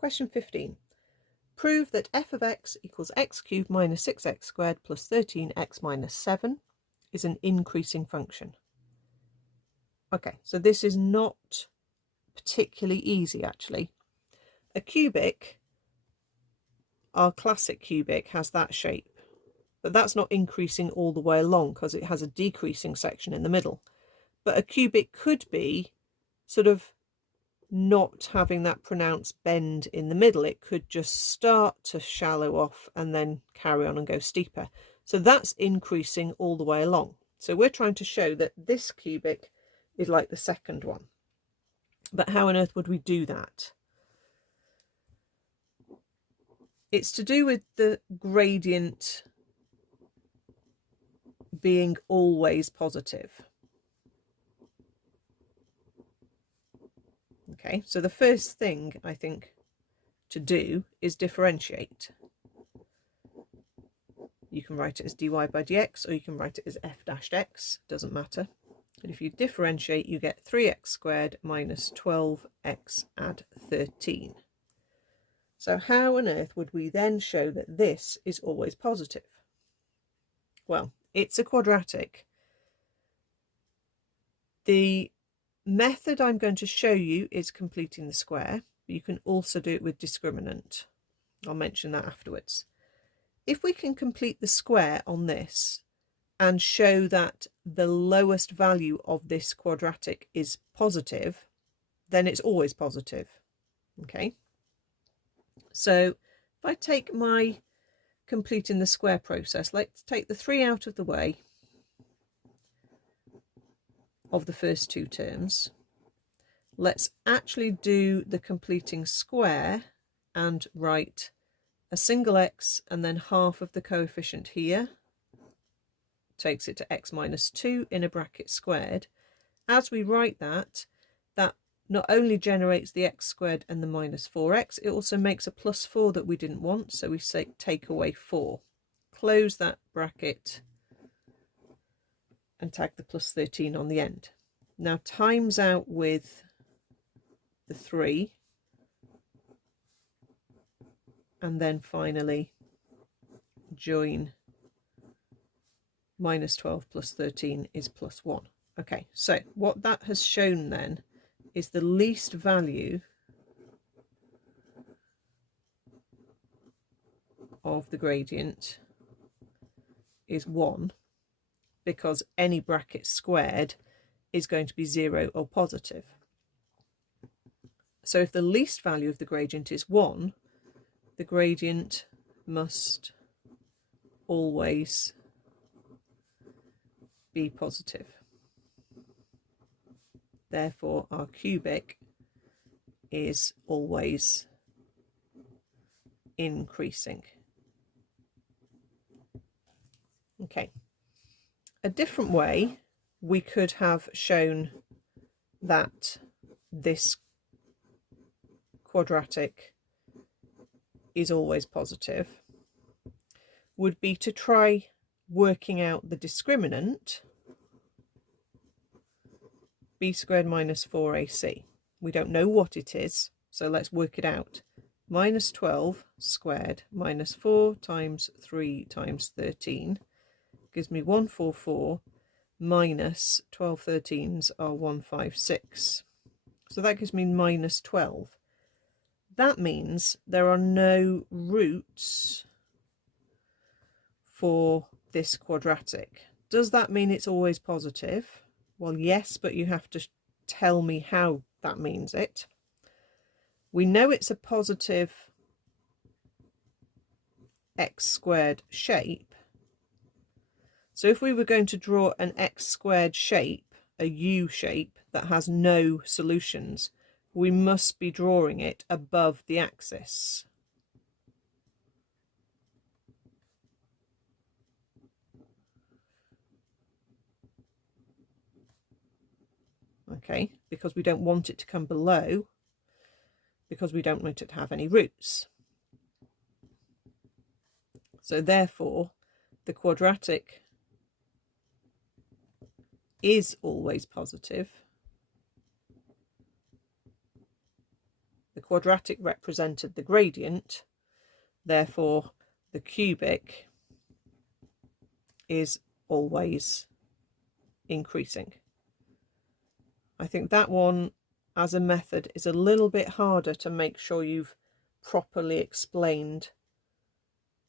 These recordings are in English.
Question 15. Prove that f of x equals x cubed minus 6x squared plus 13x minus 7 is an increasing function. Okay, so this is not particularly easy actually. A cubic, our classic cubic, has that shape, but that's not increasing all the way along because it has a decreasing section in the middle. But a cubic could be sort of not having that pronounced bend in the middle. It could just start to shallow off and then carry on and go steeper. So that's increasing all the way along. So we're trying to show that this cubic is like the second one. But how on earth would we do that? It's to do with the gradient being always positive. Okay, so the first thing I think to do is differentiate. You can write it as dy by dx, or you can write it as f dashed x, doesn't matter. And if you differentiate, you get 3x squared minus 12x add 13. So how on earth would we then show that this is always positive? Well, it's a quadratic. The method I'm going to show you is completing the square, but you can also do it with discriminant. I'll mention that afterwards. If we can complete the square on this and show that the lowest value of this quadratic is positive, then it's always positive. Okay, so if I take my completing the square process, let's take the 3 out of the way of the first two terms. Let's actually do the completing square and write a single x and then half of the coefficient here takes it to x minus 2 in a bracket squared. As we write that, that not only generates the x squared and the minus 4x, it also makes a plus 4 that we didn't want, so we say take away 4. Close that bracket and tag the plus 13 on the end. Now times out with the 3, and then finally join minus 12 plus 13 is plus 1. Okay, so what that has shown then is the least value of the gradient is 1, because any bracket squared is going to be 0 or positive. So if the least value of the gradient is 1, the gradient must always be positive. Therefore, our cubic is always increasing. Okay. A different way we could have shown that this quadratic is always positive would be to try working out the discriminant b squared minus 4ac. We don't know what it is, so let's work it out. Minus 12 squared minus 4 times 3 times 13 gives me 144 minus 12 13s are 156. So that gives me minus 12. That means there are no roots for this quadratic. Does that mean it's always positive? Well, yes, but you have to tell me how that means it. We know it's a positive x squared shape. So if we were going to draw an x squared shape, a U shape that has no solutions, we must be drawing it above the axis. Okay, because we don't want it to come below, because we don't want it to have any roots. So therefore, the quadratic is always positive The quadratic represented the gradient, therefore the cubic is always increasing. I think that one as a method is a little bit harder to make sure you've properly explained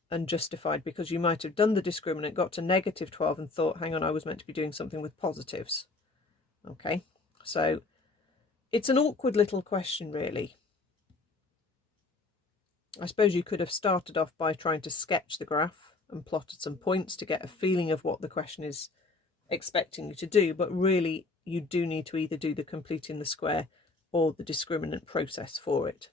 and justified, because you might have done the discriminant, got to -12 and thought, hang on, I was meant to be doing something with positives. Okay, so it's an awkward little question, really. I suppose you could have started off by trying to sketch the graph and plotted some points to get a feeling of what the question is expecting you to do, but really you do need to either do the completing the square or the discriminant process for it.